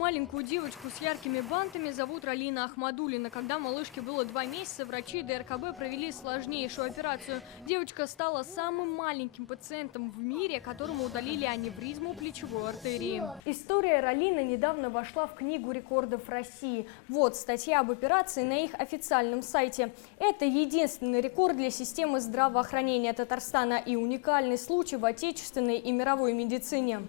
маленькую девочку с яркими бантами зовут Ралина Ахмадуллина. Когда малышке было 2 месяца, врачи ДРКБ провели сложнейшую операцию. Девочка стала самым маленьким пациентом в мире, которому удалили аневризму плечевой артерии. История Ралины недавно вошла в Книгу рекордов России. Вот статья об операции на их официальном сайте. Это единственный рекорд для системы здравоохранения Татарстана и уникальный случай в отечественной и мировой медицине.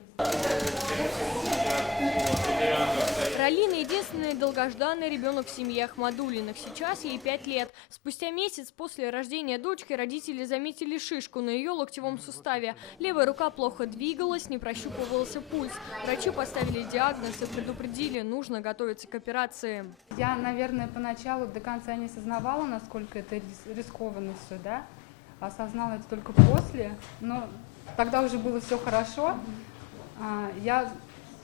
Ралина – единственный долгожданный ребенок в семье Ахмадуллиных. Сейчас ей 5 лет. Спустя месяц после рождения дочки родители заметили шишку на ее локтевом суставе. Левая рука плохо двигалась, не прощупывался пульс. Врачи поставили диагноз и предупредили, нужно готовиться к операции. Я, наверное, поначалу до конца не осознавала, насколько это рискованно все, да? Осознала это только после, но тогда уже было все хорошо.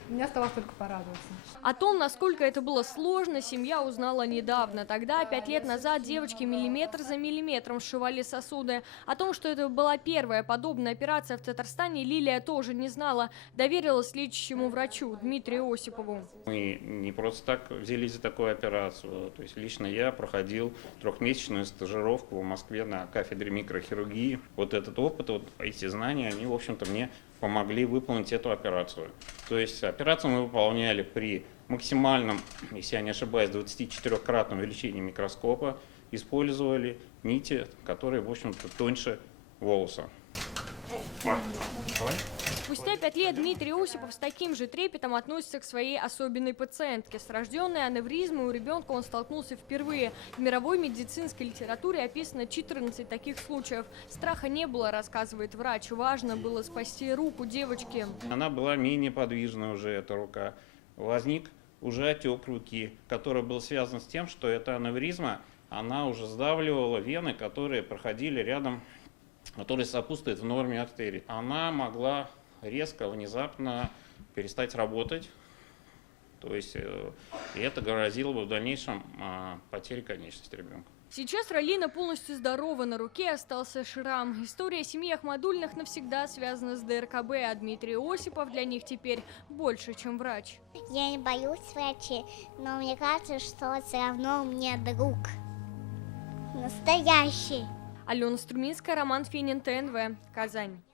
Мне оставалось только порадоваться. О том, насколько это было сложно, семья узнала недавно. Тогда, 5 лет назад, девочки миллиметр за миллиметром сшивали сосуды. О том, что это была первая подобная операция в Татарстане, Лилия тоже не знала. Доверилась лечащему врачу Дмитрию Осипову. Мы не просто так взялись за такую операцию. То есть лично я проходил 3-месячную стажировку в Москве на кафедре микрохирургии. Вот этот опыт, вот эти знания, они, в общем-то, мне помогли выполнить эту операцию. То есть операцию мы выполняли при максимальном, если я не ошибаюсь, 24-кратном увеличении микроскопа. Использовали нити, которые, в общем-то, тоньше волоса. Спустя 5 лет Дмитрий Осипов с таким же трепетом относится к своей особенной пациентке. С рожденной аневризмой у ребенка он столкнулся впервые. В мировой медицинской литературе описано 14 таких случаев. Страха не было, рассказывает врач. Важно было спасти руку девочки. Она была менее подвижна уже, эта рука. Возник уже отек руки, который был связан с тем, что эта аневризма, она уже сдавливала вены, которые проходили рядом, которые сопутствуют в норме артерий. Она могла резко, внезапно перестать работать, то есть и это грозило бы в дальнейшем потерей конечности ребенка. Сейчас Ралина полностью здорова, на руке остался шрам. История семьи Ахмадуллиных навсегда связана с ДРКБ, а Дмитрий Осипов для них теперь больше, чем врач. Я не боюсь врачей, но мне кажется, что все равно у меня друг настоящий. Алена Струминская, Роман Финин, ТНВ, Казань.